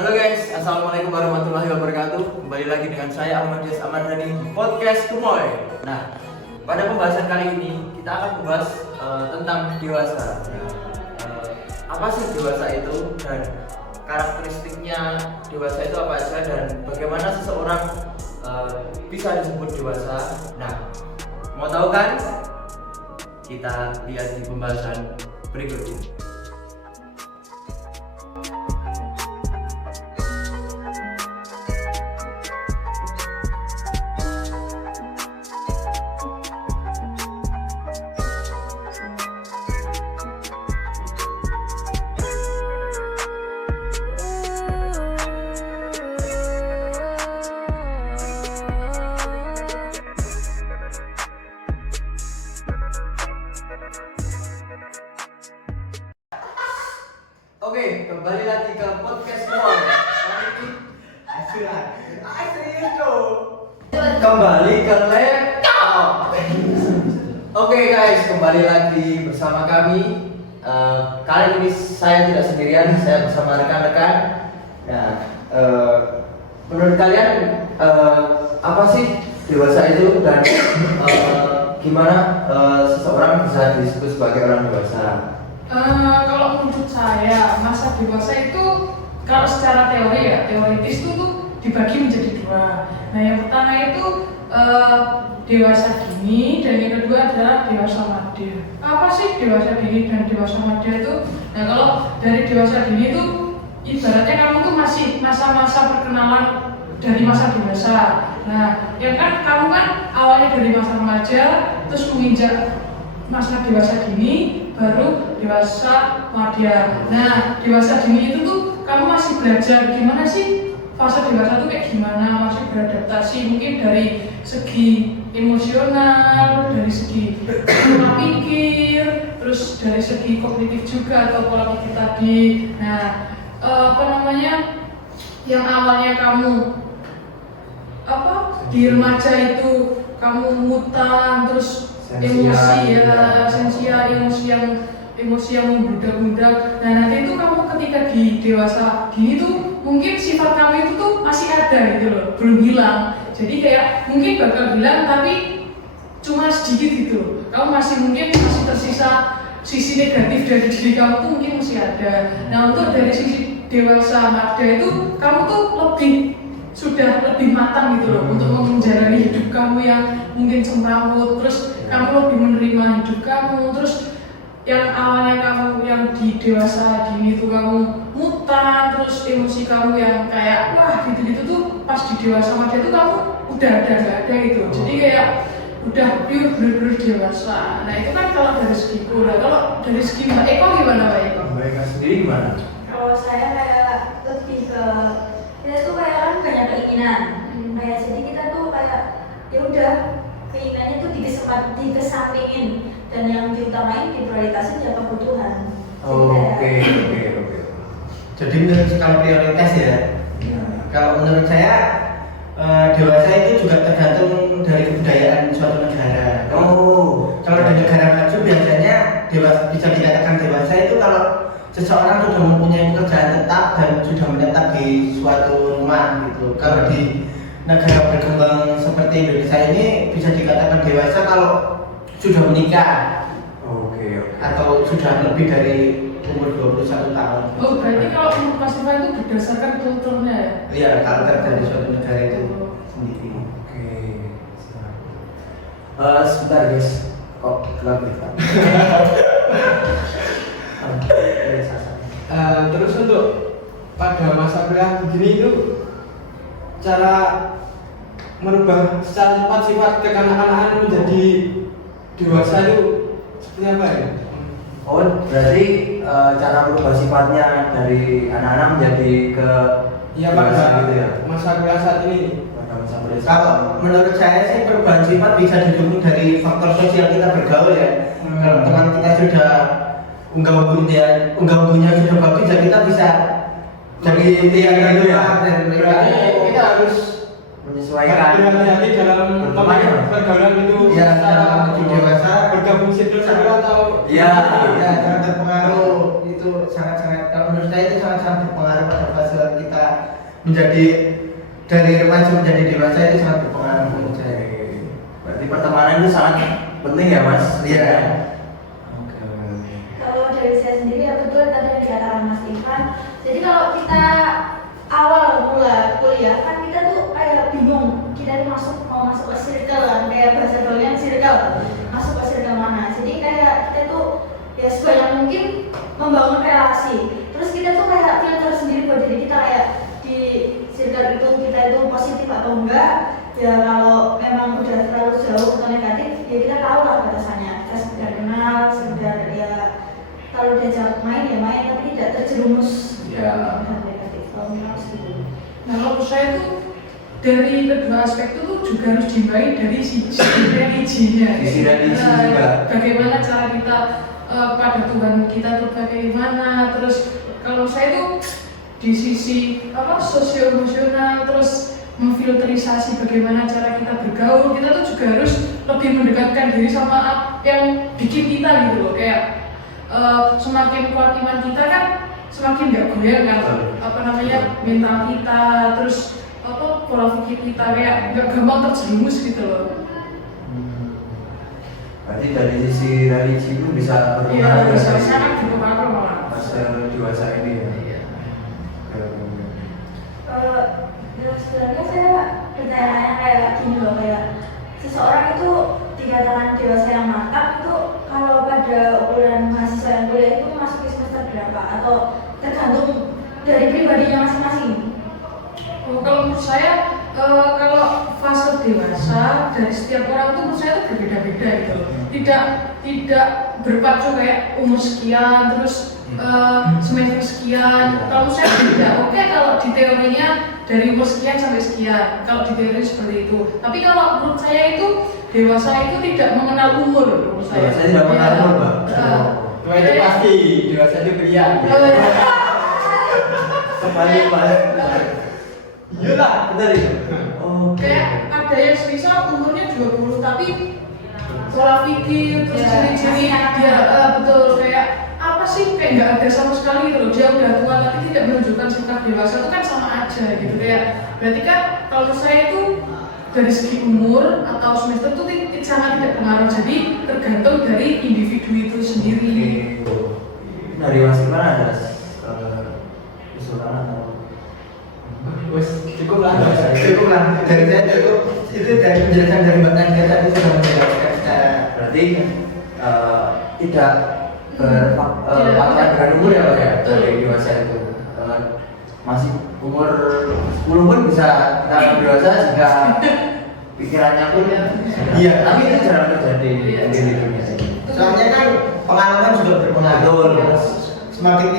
Halo guys, assalamualaikum warahmatullahi wabarakatuh. Kembali lagi dengan saya Ahmad Dias Ahmad Dhani Podcast Kumoy. Nah, pada pembahasan kali ini kita akan membahas tentang dewasa. Apa sih dewasa itu dan karakteristiknya dewasa itu apa aja dan bagaimana seseorang bisa disebut dewasa. Nah, mau tahu kan? Kita lihat di pembahasan berikut ini. Oke, kembali lagi ke podcast Kumoy. Kembali ke laptop. Oke guys, kembali lagi bersama kami. Kali ini saya tidak sendirian, saya bersama rekan-rekan. Nah, menurut kalian apa sih dewasa itu dan gimana seseorang bisa disebut sebagai orang dewasa? Kalau menurut saya masa dewasa itu kalau secara teoritis itu tuh dibagi menjadi dua. Nah yang pertama itu dewasa dini dan yang kedua adalah dewasa madya. Apa sih dewasa dini dan dewasa madya itu? Nah kalau dari dewasa dini itu ibaratnya kamu tuh masih masa-masa perkenalan dari masa dewasa. Nah yang kan kamu kan awalnya dari masa remaja terus menginjak masa dewasa dini baru dewasa madya. Nah, dewasa dini itu tuh kamu masih belajar gimana sih fase dewasa tuh kayak gimana, masih beradaptasi mungkin dari segi emosional, dari segi pola pikir, terus dari segi kognitif juga atau pola pikir tadi. Nah, yang awalnya kamu di remaja itu kamu mutan terus emosi yang membludak-bludak. Nah nanti itu kamu ketika di dewasa gini tuh mungkin sifat kamu itu tuh masih ada gitu loh, belum hilang. Jadi kayak mungkin bakal hilang tapi cuma sedikit gitu. Kamu masih tersisa sisi negatif dari diri kamu tuh mungkin masih ada. Nah untuk dari sisi dewasa madya itu kamu tuh sudah lebih matang gitu loh untuk menjalani hidup kamu yang mungkin semrawut, terus kamu lebih menerima hidup kamu, terus yang awalnya kamu yang di dewasa dini itu kamu mutan, terus emosi kamu yang kayak wah gitu-gitu tuh pas di dewasa madya itu kamu udah nggak ada gitu. Jadi kayak udah pure bener-bener dewasa. Nah itu kan kalau dari segiku. Nah kalau dari segi Mbak Eko gimana Mbak Eko? Mbak Eko sendiri gimana? Kalau saya kayak lebih ke kita tuh kayak kan banyak keinginan. Kayak jadi kita tuh kayak ya udah keinginannya tuh dikesampingin dan yang diutamain diprioritasin ya kebutuhan. Oke. Jadi menurut skala prioritas ya. Kalau menurut saya dewasa itu juga tergantung dari kebudayaan suatu negara. Kalau di negara maju biasanya bisa dikatakan dewasa itu kalau seseorang sudah mempunyai pekerjaan tetap dan sudah menetap di suatu rumah gitu. Kalau di negara berkembang seperti Indonesia ini bisa dikatakan dewasa kalau sudah menikah. Atau sudah lebih dari umur 21 tahun. Oh berarti kalau umur pasifan itu berdasarkan kulturnya ya? Iya, karakter dari suatu negara itu sendiri. Sebentar guys, kok gelap ya? Terus untuk pada masa kuliah begini itu cara merubah secara cepat sifat kekanak-kanakan menjadi dewasa itu seperti apa ya? Oh, berarti cara merubah sifatnya dari anak-anak menjadi ke dewasa gitu ya? Masa kuliah saat ini. Kalau menurut saya sih perubahan sifat bisa didukung dari faktor sosial kita bergaul ya. Kalau teman kita sudah unggah-ungguhnya sudah bagus, ya kita bisa jadi tiang gitu ya. Berarti kita harus menyesuaikan. Hati-hati dalam pergaulan itu Ya, secara dewasa bergabung sirkel atau ya jangan terpengaruh itu sangat-sangat, kalau menurut saya itu sangat-sangat berpengaruh pada fase kita menjadi dari remaja menjadi dewasa, itu sangat berpengaruh menurut saya. Berarti pertemanan itu sangat penting ya Mas? Iya. Oke. Kalau dari saya sendiri ya betul tadi yang dikatakan Mas Ivan. Jadi kalau kita awal mula kuliah kan kita tuh kayak bingung kita tuh mau masuk ke circle kan, kayak bahasa gaulnya circle, masuk ke circle mana. Jadi kayak kita tuh ya sebanyak mungkin membangun relasi. Terus kita tuh kayak filter sendiri buat diri kita, kayak di circle itu kita itu positif atau enggak. Ya kalau memang udah terlalu jauh atau negatif, ya kita tahu lah batasannya. Kita sekedar kenal, sekedar ya kalau diajak main ya main, tapi tidak terjerumus Ya. dalam negatif. Kalau memang segitu. Nah kalau menurut saya itu dari kedua aspek itu juga harus dimulai dari sisi religinya. Sisi religi juga. Bagaimana cara kita pada Tuhan kita itu bagaimana, terus kalau saya itu di sisi sosio emosional, terus memfilterisasi bagaimana cara kita bergaul, kita tuh juga harus lebih mendekatkan diri sama yang bikin kita gitu loh, kayak semakin kuat iman kita kan semakin nggak goyang kan, mental kita, terus pola pikir kita kayak nggak gampang terjerumus gitu loh. Berarti dari sisi religi itu bisa Iya, berpengaruh bisa dari sangat berpengaruh malah. fase dewasa ini ya. Iya. Ya sebenarnya saya bertanya kayak gini loh, kayak seseorang itu dikatakan dewasa yang matang itu kalau pada ukuran mahasiswa yang kuliah itu masuk ke semester berapa, atau tergantung dari pribadinya masing-masing? Kalau menurut saya kalau fase dewasa dari setiap orang itu menurut saya itu berbeda-beda gitu loh. Tidak berpacu kayak umur sekian terus semester sekian. Kalau menurut saya beda. Oke, kalau di teorinya dari umur sekian sampai sekian. Kalau di teori seperti itu. Tapi kalau menurut saya itu dewasa itu tidak mengenal umur menurut saya. Dewasa tidak mengenal umur, Mbak. Tua itu pasti, dewasa itu pria. Kembali Pak. Iyalah. Betul itu. Oh. Kayak ada yang semisal umurnya 20 tapi pola pikir terus ciri-ciri dia betul kayak apa sih, kayak nggak ada sama sekali gitu loh. Dia udah tua tapi tidak menunjukkan sikap dewasa, itu kan sama aja gitu. Kayak berarti kan kalau menurut saya itu dari segi umur atau semester itu sangat tidak pengaruh, jadi tergantung dari individu itu sendiri. Dari Mas Iman ada usulan atau Wes cukup lah. Cukup lah, dari saya cukup. Itu dari penjelasan dari Mbak Nadia tadi sudah menjelaskan secara berarti tidak berpatokan dengan umur ya Pak ya, dari dewasa itu masih umur 10 pun bisa kita dewasa jika pikirannya pun Iya. tapi itu jarang terjadi di dunia. soalnya kan pengalaman juga berpengaruh. Betul. Semakin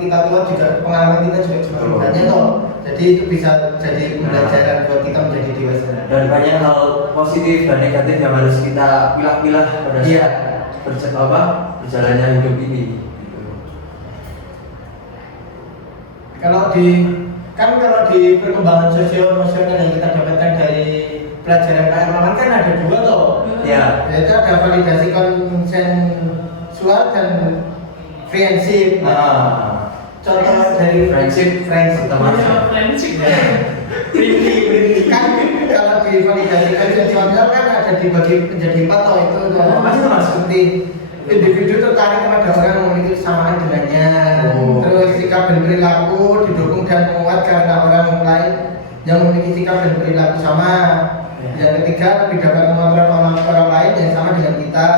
kita tua juga pengalaman kita juga semakin Betul. banyak toh. Jadi itu bisa jadi pembelajaran buat kita menjadi dewasa. Dan banyak hal positif dan negatif yang harus kita pilah-pilah pada Iya. saat berjalannya hidup ini. Kalau di perkembangan sosio emosional yang kita dapatkan dari pelajaran Pak Hermawan kan ada dua toh. Ya. Yaitu ada validasi konsensual dan friendship. Contoh dari Friendship teman. Friendship kan kalau di validasi konsensual kan ada dibagi menjadi 4 toh, itu seperti individu tertarik kepada orang yang memiliki kesamaan dengannya. Terus sikap dan perilaku didukung dan menguat karena orang lain yang memiliki sikap dan perilaku sama. Yang ketiga, lebih dapat mengontrol orang lain yang sama dengan kita.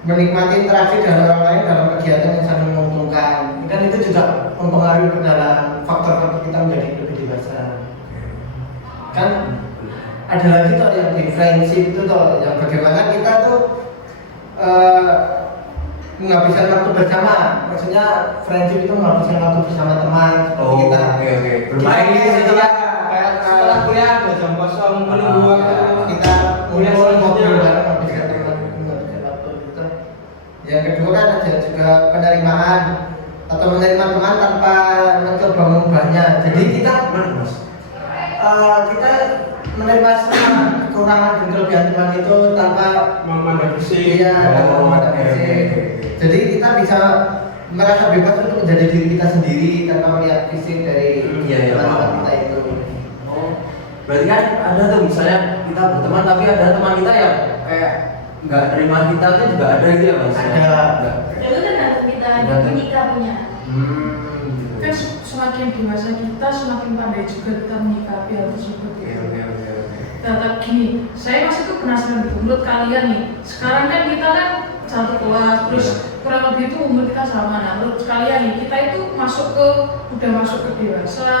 Menikmati interaksi dengan orang lain dalam kegiatan yang saling menguntungkan. Dan itu juga mempengaruhi ke dalam faktor kita menjadi lebih dewasa. Kan ada lagi toh yang di friendship itu toh, yang bagaimana kita tuh menghabiskan waktu bersama. Maksudnya friendship itu menghabiskan waktu bersama teman seperti kita. Oke. Bermain setelah Kayak setelah kuliah ada jam kosong menunggu waktu. kita Kuliah ngobrol selanjutnya. bareng menghabiskan waktu gitu. Yang kedua kan ada juga penerimaan atau menerima teman tanpa mencoba mengubahnya. Jadi kita menerima semua kekurangan dan kelebihan teman itu tanpa Memandang bersih. iya, tanpa memandang oke, fisik. oke. Jadi kita bisa merasa bebas untuk menjadi diri kita sendiri tanpa melihat fisik dari teman kita itu. Oh, berarti kan ada tuh misalnya kita berteman tapi ada teman kita yang kayak nggak terima kita tuh juga ada gitu ya mas? Ada. Itu tergantung kita menyikapinya. Kan semakin dewasa kita semakin pandai juga kita menyikapi hal tersebut. Oke. Nah, gini, saya masih tuh penasaran gitu, menurut kalian nih, sekarang kan kita kan satu kelas, terus kurang lebih itu umur kita sama. Nah, menurut kalian nih, kita itu udah masuk ke dewasa,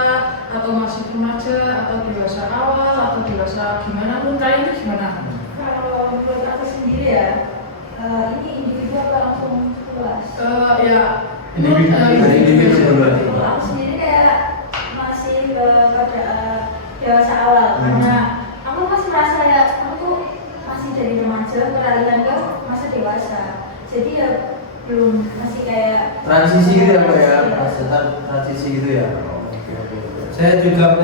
atau masih remaja, atau dewasa awal, atau dewasa gimana? Menurut kalian itu gimana? Kalau menurut aku sendiri ya, ini individu apa langsung kelas? Ya, Individu. Kalau aku sendiri kayak masih pada dewasa awal, karena aku masih merasa ya aku tuh masih dari remaja peralihan ke masa dewasa. Jadi ya belum, masih kayak Transisi gitu ya Mbak ya? Transisi gitu ya? Oke. Saya juga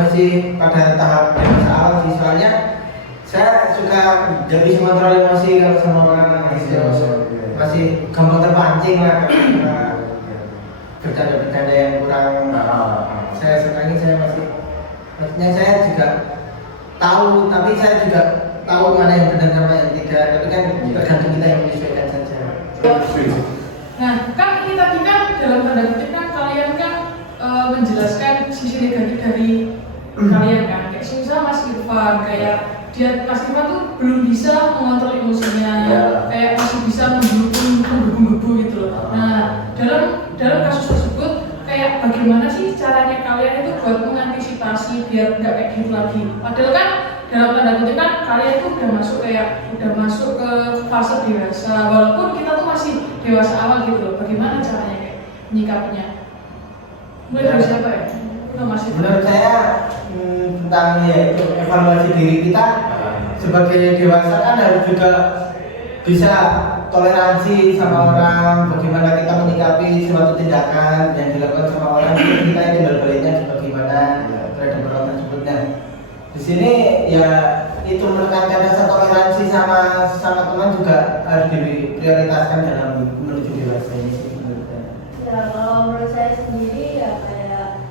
masih pada tahap dewasa awal sih, soalnya saya suka nggak bisa kontrol emosi kalau sama orang gitu. Masih gampang terpancing lah karena bercanda-bercanda yang kurang saya sukai. Maksudnya saya juga tahu, tapi saya juga tahu mana yang benar sama yang tidak, tapi kan tergantung kita yang menyesuaikan saja. Nah, kan ini tadi kan dalam tanda kutip kan kalian kan menjelaskan sisi negatif dari kalian kan, kayak misal Mas Irfan, kayak dia Mas Irfan tuh belum bisa mengontrol emosinya, kayak masih bisa menggebu-gebu gitu loh. Nah, dalam kasus tersebut kayak bagaimana sih caranya kalian itu buat mengantisipasi biar nggak kayak gitu lagi? Padahal kan dalam tanda kutip kan kalian tuh udah masuk ke fase dewasa, walaupun kita tuh masih dewasa awal gitu loh. Bagaimana caranya kayak menyikapinya? Mulai dari siapa ya? Menurut saya tentang yaitu evaluasi diri kita sebagai dewasa kan harus juga bisa toleransi sama orang, bagaimana kita menyikapi suatu tindakan yang dilakukan sama orang, kita ini berbaliknya bagaimana terhadap orang tersebutnya. Di sini ya itu menekankan rasa toleransi sama teman juga harus diprioritaskan dalam menuju dewasa ini sih menurutnya. ya kalau menurut saya sendiri ya kayak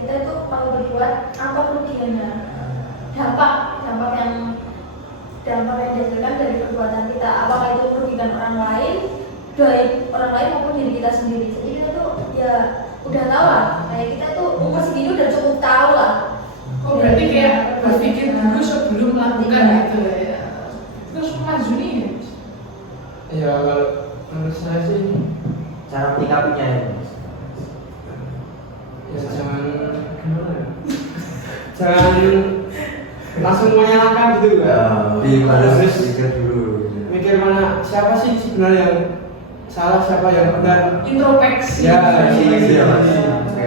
kita tuh mau berbuat apapun kerugiannya, dampak yang dihasilkan dari perbuatan kita, apakah itu merugikan orang lain, baik orang lain maupun diri kita sendiri. Jadi kita tuh ya udah tahu lah, kayak kita tuh umur segini udah cukup tahu lah. Oh, berarti kayak berpikir dulu sebelum melakukan gitu ya. Terus Mas Juni? Ya kalau menurut saya sih Cara menyikapinya ya Mas? ya jangan langsung menyalahkan gitu kan. Harus pikir dulu. Mikir mana siapa sih sebenarnya yang salah, siapa yang benar. Introspeksi. Ya, Iya, Mas.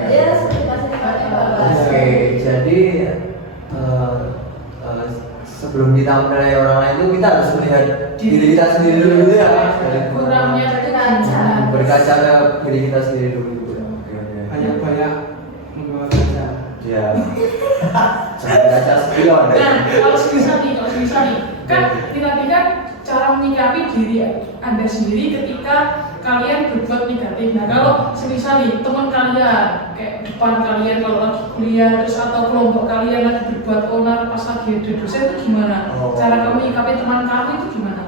Ya seperti masih dipakai bahas. Oke, jadi sebelum kita menilai orang lain itu kita harus melihat diri kita sendiri dulu gitu ya. Kurangnya berkaca. Berkaca ke diri kita sendiri dulu. Banyak membawa kaca. Ya. Jangan kaca spion. Nah, kalau semisal nih, kan kita kan cara menyikapi diri Anda sendiri ketika kalian berbuat negatif. Nah, kalau semisal nih teman kalian kayak depan kalian kalau lagi kuliah, terus atau kelompok kalian lagi berbuat onar pas lagi ada dosen itu gimana? Cara kamu menyikapi teman kamu itu gimana?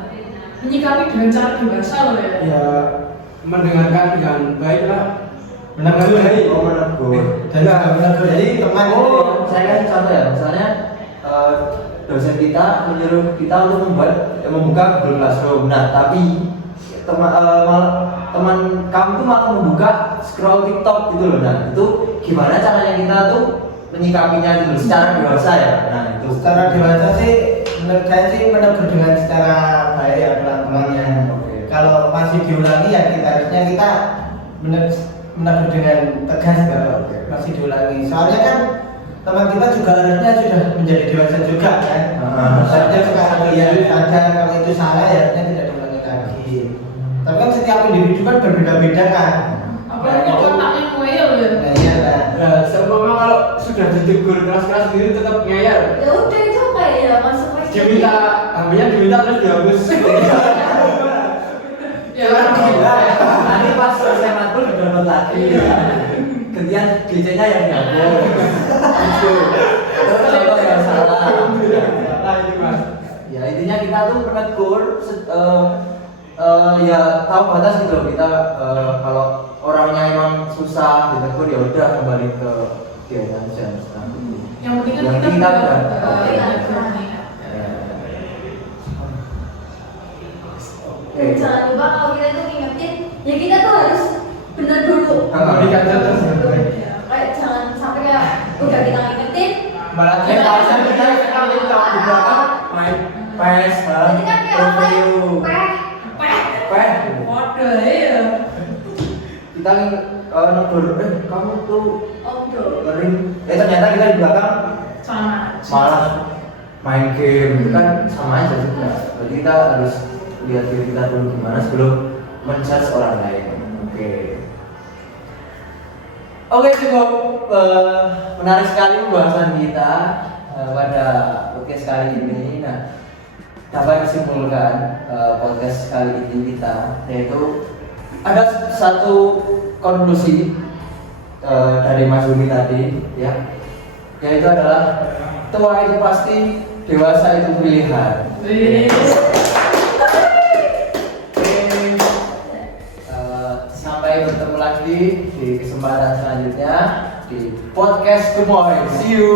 Menyikapi dengan cara dewasa loh ya. Ya mendengarkan dengan baik lah. Menegur. Menegur. Dan menegur jadi teman. Saya kasih contoh ya, misalnya dosen kita menyuruh kita untuk membuka Google Classroom. Nah, tapi teman kamu tuh malah membuka scroll TikTok gitu loh. Nah, itu gimana caranya kita tuh menyikapinya gitu secara dewasa ya? Nah, itu Secara dewasa sih menurut saya sih menegur dengan secara baik ya pelan-pelannya. Kalau masih diulangi ya harusnya kita menegur dengan tegas kalau masih diulangi. Soalnya kan teman kita juga harusnya sudah menjadi dewasa juga kan. Harusnya sekarang dia sadar kalau itu salah ya harusnya tidak diulangi lagi. Tapi kan setiap individu kan berbeda-beda kan. Apalagi kalau anaknya ngoyel ya. Nah, iya lah. Seumpama kalau sudah ditegur keras-keras gitu tetap ngeyel. Ya udah itu kayak ya masuk Diminta, HP-nya diminta terus dihapus. lagi. Gantian DJ-nya yang nyambung. Itu contoh yang salah. Salah ini mas. Ya intinya kita tuh menegur, ya tahu batas gitu loh. Kita kalau orangnya emang susah ditegur ya udah kembali ke dia aja. Yang penting kan Yang kita kita juga kan. Jangan lupa kalau kita tuh ngingetin, ya kita tuh harus bener dulu. Berikan contoh. Ya, kayak jangan sampai kayak udah kita ngingetin, Malah Kita kita bisa di belakang main PES, jadi kan kayak apa ya? review, PES. Waduh ya. Kita negur, kamu tuh Ondo. kering. Ternyata kita di belakang Sama. malah main game, itu kan sama aja juga. Jadi kita harus lihat diri kita dulu gimana sebelum men-judge orang lain. Oke, cukup menarik sekali pembahasan kita pada podcast kali ini. Nah, dapat disimpulkan podcast kali ini kita, yaitu ada satu konklusi dari Mas Bumi tadi, ya, yaitu adalah tua itu pasti, dewasa itu pilihan. Sampai bertemu lagi di kesempatan selanjutnya di podcast Gemoy. See you.